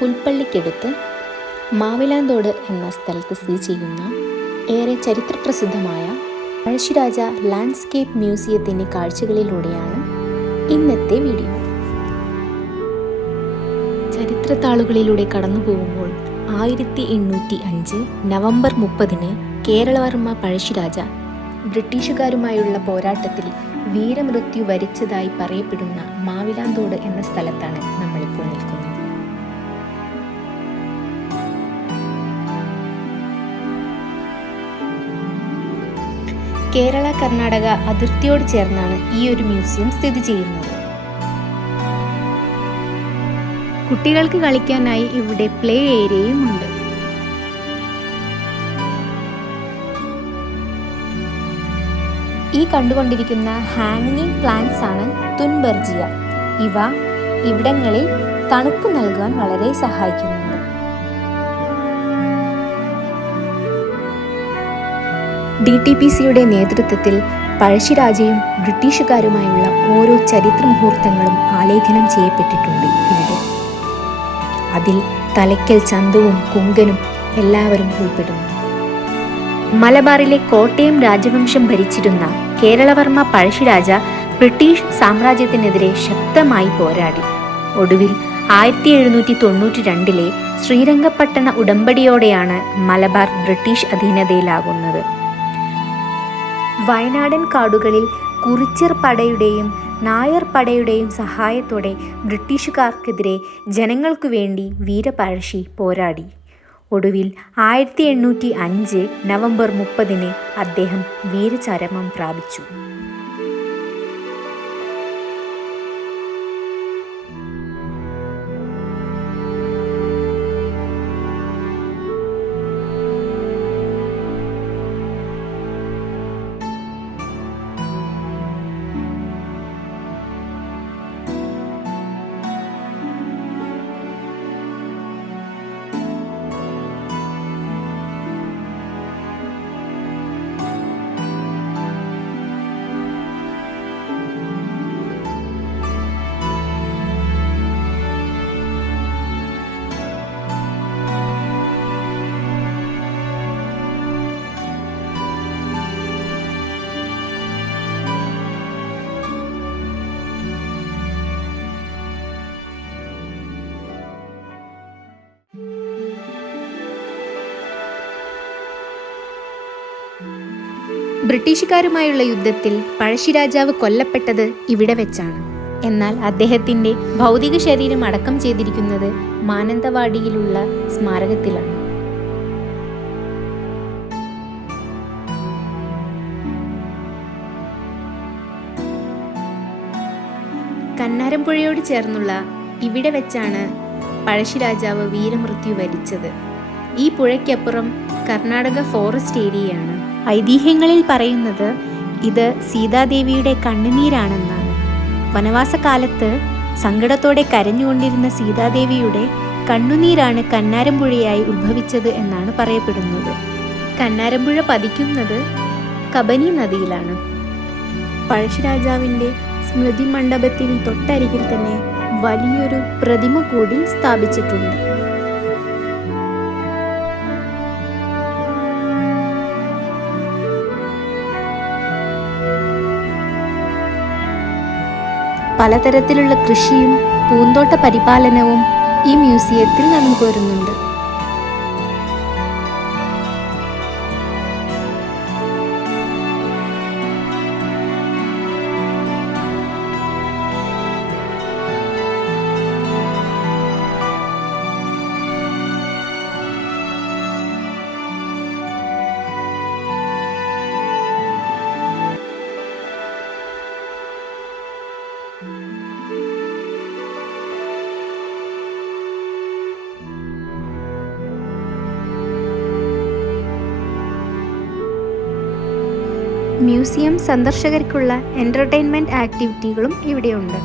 പുൽപ്പള്ളിക്കടുത്ത് മാവിലാന്തോട് എന്ന സ്ഥലത്ത് സ്ഥിതി ചെയ്യുന്ന ഏറെ ചരിത്രപ്രസിദ്ധമായ പഴശ്ശിരാജ ലാൻഡ്സ്കേപ്പ് മ്യൂസിയത്തിൻ്റെ കാഴ്ചകളിലൂടെയാണ് ഇന്നത്തെ വീഡിയോ. ചരിത്രത്താളുകളിലൂടെ കടന്നു പോകുമ്പോൾ 1805 നവംബർ 30 കേരളവർമ്മ പഴശ്ശിരാജ ബ്രിട്ടീഷുകാരുമായുള്ള പോരാട്ടത്തിൽ വീരമൃത്യു വരിച്ചതായി പറയപ്പെടുന്ന മാവിലാന്തോട് എന്ന സ്ഥലത്താണ് നമ്മളിപ്പോൾ നിൽക്കുന്നത്. കേരള കർണാടക അതിർത്തിയോട് ചേർന്നാണ് ഈ ഒരു മ്യൂസിയം സ്ഥിതി ചെയ്യുന്നത്. കുട്ടികൾക്ക് കളിക്കാനായി ഇവിടെ പ്ലേ ഏരിയയും ഉണ്ട്. ഈ കണ്ടുകൊണ്ടിരിക്കുന്ന ഹാങ്ങിങ് പ്ലാന്റ്സ് ആണ് തുൻബർജിയ. ഇവ ഇവിടങ്ങളിൽ തണുപ്പ് നൽകാൻ വളരെ സഹായിക്കുന്നുണ്ട്. DTPCയുടെ നേതൃത്വത്തിൽ പഴശ്ശിരാജയും ബ്രിട്ടീഷുകാരുമായുള്ള ഓരോ ചരിത്ര മുഹൂർത്തങ്ങളും ആലേഖനം ചെയ്യപ്പെട്ടിട്ടുണ്ട് ഇവിടെ. അതിൽ തലയ്ക്കൽ ചന്തുവും കുങ്കനും എല്ലാവരും ഉൾപ്പെടുന്നു. മലബാറിലെ കോട്ടയം രാജവംശം ഭരിച്ചിരുന്ന കേരളവർമ്മ പഴശ്ശിരാജ ബ്രിട്ടീഷ് സാമ്രാജ്യത്തിനെതിരെ ശക്തമായി പോരാടി. ഒടുവിൽ 1792 ശ്രീരംഗപട്ടണ ഉടമ്പടിയോടെയാണ് മലബാർ ബ്രിട്ടീഷ് അധീനതയിലാകുന്നത്. വയനാടൻ കാടുകളിൽ കുറിച്യർ പടയുടെയും നായർ പടയുടെയും സഹായത്തോടെ ബ്രിട്ടീഷുകാർക്കെതിരെ ജനങ്ങൾക്കു വേണ്ടി വീരപഴശ്ശി പോരാടി. ഒടുവിൽ 1805 നവംബർ 30 അദ്ദേഹം വീരചരമം പ്രാപിച്ചു. ബ്രിട്ടീഷുകാരുമായുള്ള യുദ്ധത്തിൽ പഴശ്ശിരാജാവ് കൊല്ലപ്പെട്ടത് ഇവിടെ വെച്ചാണ്. എന്നാൽ അദ്ദേഹത്തിൻ്റെ ഭൗതിക ശരീരം അടക്കം ചെയ്തിരിക്കുന്നത് മാനന്തവാടിയിലുള്ള സ്മാരകത്തിലാണ്. കന്നാരംപുഴയോട് ചേർന്നുള്ള ഇവിടെ വെച്ചാണ് പഴശ്ശിരാജാവ് വീരമൃത്യു വരിച്ചത്. ഈ പുഴയ്ക്കപ്പുറം കർണാടക ഫോറസ്റ്റ് ഏരിയയാണ്. ഐതിഹ്യങ്ങളിൽ പറയുന്നത് ഇത് സീതാദേവിയുടെ കണ്ണുനീരാണെന്നാണ്. വനവാസകാലത്ത് സങ്കടത്തോടെ കരഞ്ഞുകൊണ്ടിരുന്ന സീതാദേവിയുടെ കണ്ണുനീരാണ് കന്നാരംപുഴയായി ഉത്ഭവിച്ചത് എന്നാണ് പറയപ്പെടുന്നത്. കന്നാരംപുഴ പതിക്കുന്നത് കബനി നദിയിലാണ്. പഴശ്ശിരാജാവിൻ്റെ സ്മൃതി മണ്ഡപത്തിന് തൊട്ടരികിൽ തന്നെ വലിയൊരു പ്രതിമ കൂടി സ്ഥാപിച്ചിട്ടുണ്ട്. പലതരത്തിലുള്ള കൃഷിയും പൂന്തോട്ട പരിപാലനവും ഈ മ്യൂസിയത്തിൽ നടന്നു വരുന്നുണ്ട്. മ്യൂസിയം സന്ദർശകർക്കുള്ള എൻ്റർടൈൻമെൻറ്റ് ആക്ടിവിറ്റികളും ഇവിടെയുണ്ട്.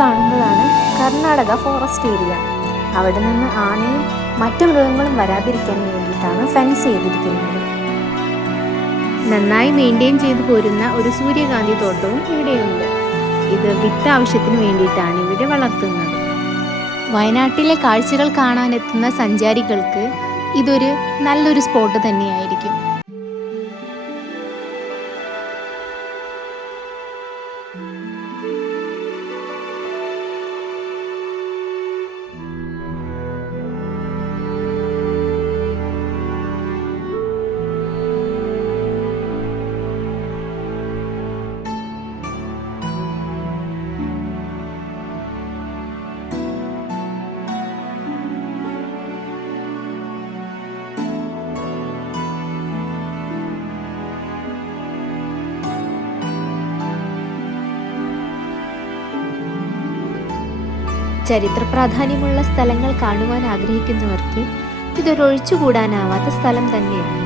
കാണുന്നതാണ് കർണാടക ഫോറസ്റ്റ് ഏരിയ. അവിടെ നിന്ന് ആനയും മറ്റു മൃഗങ്ങളും വരാതിരിക്കാൻ വേണ്ടിയിട്ടാണ് ഫെൻസ് ചെയ്തിരിക്കുന്നത്. നന്നായി മെയിൻറ്റെയിൻ ചെയ്തു പോരുന്ന ഒരു സൂര്യകാന്തി തോട്ടവും ഇവിടെയുണ്ട്. ഇത് വിത്ത് ആവശ്യത്തിന് വേണ്ടിയിട്ടാണ് ഇവിടെ വളർത്തുന്നത്. വയനാട്ടിലെ കാഴ്ചകൾ കാണാനെത്തുന്ന സഞ്ചാരികൾക്ക് ഇതൊരു നല്ലൊരു സ്പോട്ട് തന്നെയായിരിക്കും. ചരിത്ര പ്രാധാന്യമുള്ള സ്ഥലങ്ങൾ കാണുവാൻ ആഗ്രഹിക്കുന്നവർക്ക് ഇതൊരൊഴിച്ചുകൂടാനാവാത്ത സ്ഥലം തന്നെയാണ്.